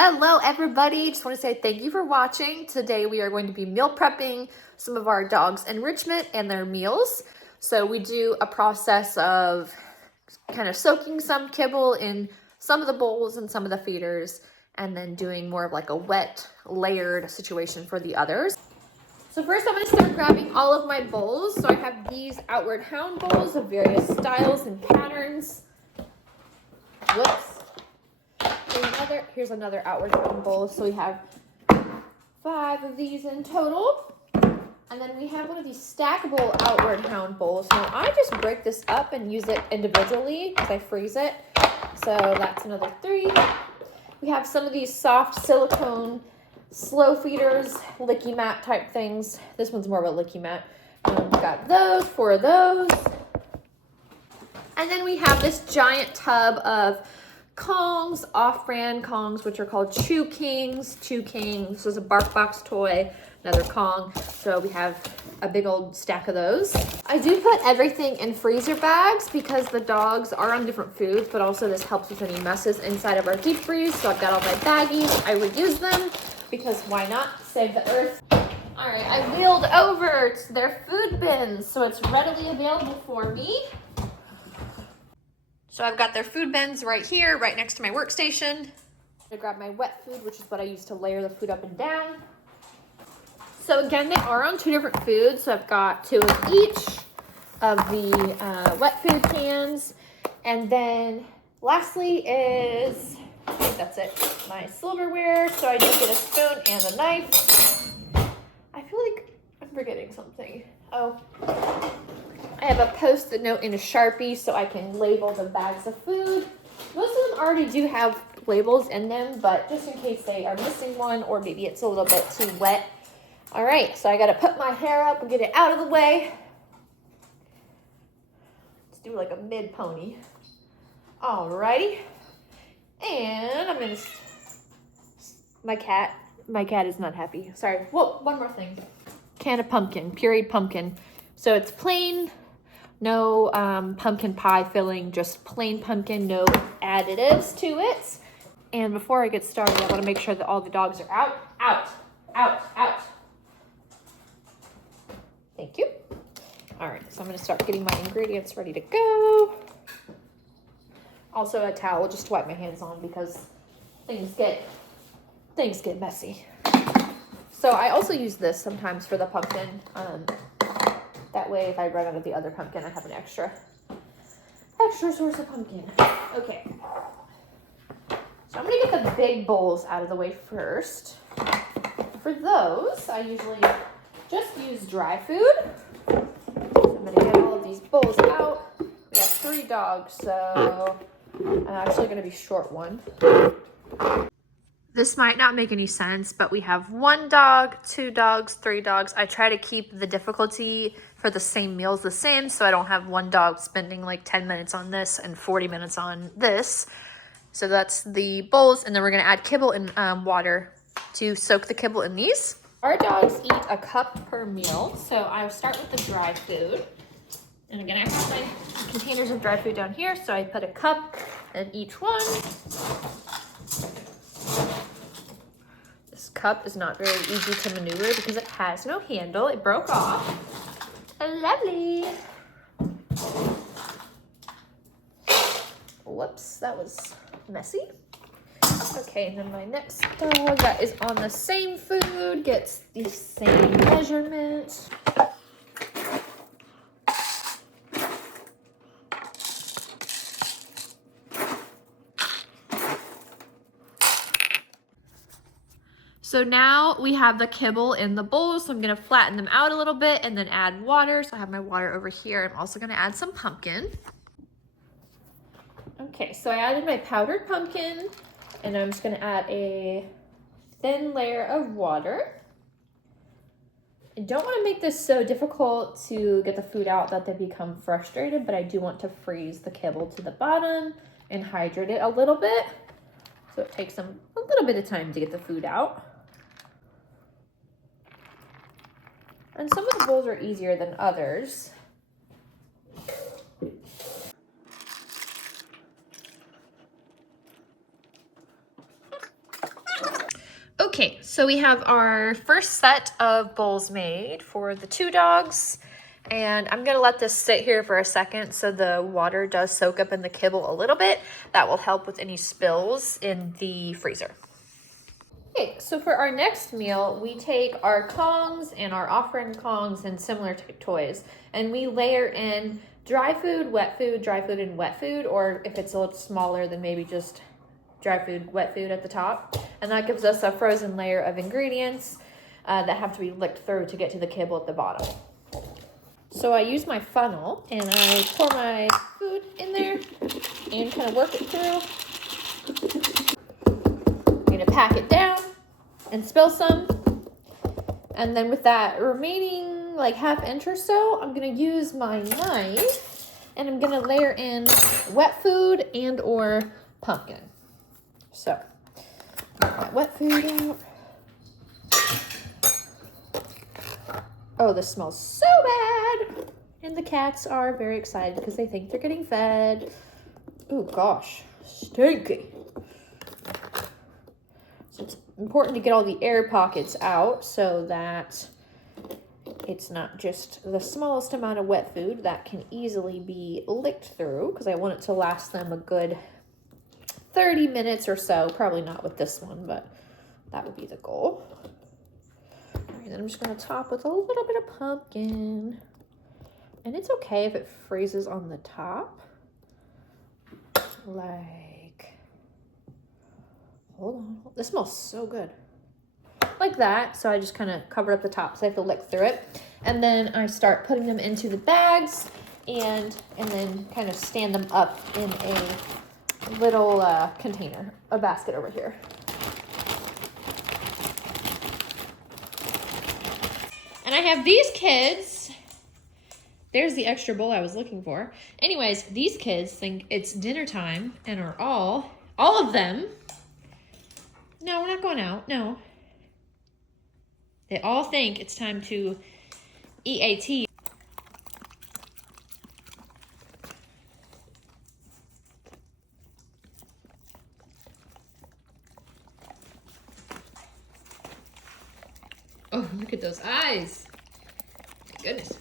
Hello everybody, just want to say thank you for watching. Today we are going to be meal prepping some of our dogs' enrichment and their meals. So we do a process of kind of soaking some kibble in some of the bowls and some of the feeders, and then doing more of like a wet layered situation for the others. So first I'm going to start grabbing all of my bowls. So I have these Outward Hound bowls of various styles and patterns. Whoops. Here's another Outward Hound bowl. So we have 5 of these in total. And then we have one of these stackable Outward Hound bowls. Now I just break this up and use it individually because I freeze it. So that's another 3. We have some of these soft silicone slow feeders, licky mat type things. This one's more of a licky mat. We've got those, 4 of those. And then we have this giant tub of Kongs, off-brand Kongs, which are called Chew Kings. Chew King. This is a BarkBox toy, another Kong. So we have a big old stack of those. I do put everything in freezer bags because the dogs are on different foods, but also this helps with any messes inside of our deep freeze. So I've got all my baggies. I reuse them because why not? Save the earth. All right, I wheeled over to their food bins, so it's readily available for me. So I've got their food bins right here, right next to my workstation. I'm gonna grab my wet food, which is what I use to layer the food up and down. So again, they are on 2 different foods. So I've got 2 of each of the wet food cans. And then lastly is, I think that's it, my silverware. So I just get a spoon and a knife. I feel like I'm forgetting something. Oh. I have a Post-it note and a Sharpie so I can label the bags of food. Most of them already do have labels in them, but just in case they are missing one or maybe it's a little bit too wet. All right, so I got to put my hair up and get it out of the way. Let's do like a mid pony. All righty. And I'm going to... My cat is not happy. Sorry. Whoa, one more thing. Can of pumpkin, pureed pumpkin. So it's plain. No pumpkin pie filling, just plain pumpkin, no additives to it. And before I get started, I want to make sure that all the dogs are out, out, out, out. Thank you. All right, so I'm going to start getting my ingredients ready to go. Also a towel just to wipe my hands on because things get messy. So I also use this sometimes for the pumpkin. That way, if I run out of the other pumpkin, I have an extra source of pumpkin. Okay. So I'm going to get the big bowls out of the way first. For those, I usually just use dry food. So I'm going to get all of these bowls out. We have 3 dogs, so I'm actually going to be short one. This might not make any sense, but we have 1 dog, 2 dogs, 3 dogs. I try to keep the difficulty for the same meals the same, so I don't have 1 dog spending like 10 minutes on this and 40 minutes on this. So that's the bowls, and then we're gonna add kibble and water to soak the kibble in these. Our dogs eat a cup per meal, so I'll start with the dry food. And again, I have my containers of dry food down here, so I put a cup in each one. This cup is not very easy to maneuver because it has no handle. It broke off. Lovely. Whoops, that was messy. Okay, and then my next dog that is on the same food gets the same measurement. So now we have the kibble in the bowl, so I'm gonna flatten them out a little bit and then add water. So I have my water over here. I'm also gonna add some pumpkin. Okay, so I added my powdered pumpkin, and I'm just gonna add a thin layer of water. I don't wanna make this so difficult to get the food out that they become frustrated, but I do want to freeze the kibble to the bottom and hydrate it a little bit. So it takes them a little bit of time to get the food out. And some of the bowls are easier than others. Okay, so we have our first set of bowls made for the 2 dogs. And I'm gonna let this sit here for a second so the water does soak up in the kibble a little bit. That will help with any spills in the freezer. Okay, so for our next meal, we take our Kongs and our off-brand Kongs and similar toys, and we layer in dry food, and wet food, or if it's a little smaller, then maybe just dry food, wet food at the top. And that gives us a frozen layer of ingredients that have to be licked through to get to the kibble at the bottom. So I use my funnel and I pour my food in there and kind of work it through. I'm going to pack it down and spill some. And then with that remaining like half inch or so, I'm going to use my knife and I'm going to layer in wet food and or pumpkin. So, get that wet food out. Oh, this smells so bad. And the cats are very excited because they think they're getting fed. Oh gosh, stinky. So it's important to get all the air pockets out so that it's not just the smallest amount of wet food that can easily be licked through, because I want it to last them a good 30 minutes or so. Probably not with this one, but that would be the goal. And then I'm just going to top with a little bit of pumpkin. And it's okay if it freezes on the top. Like, hold on. This smells so good. Like that. So I just kind of cover up the top so I have to lick through it. And then I start putting them into the bags and then kind of stand them up in a little container, a basket over here. And I have these kids. There's the extra bowl I was looking for. Anyways, these kids think it's dinner time and are all of them. No, we're not going out. No. They all think it's time to eat. Oh, look at those eyes. My goodness.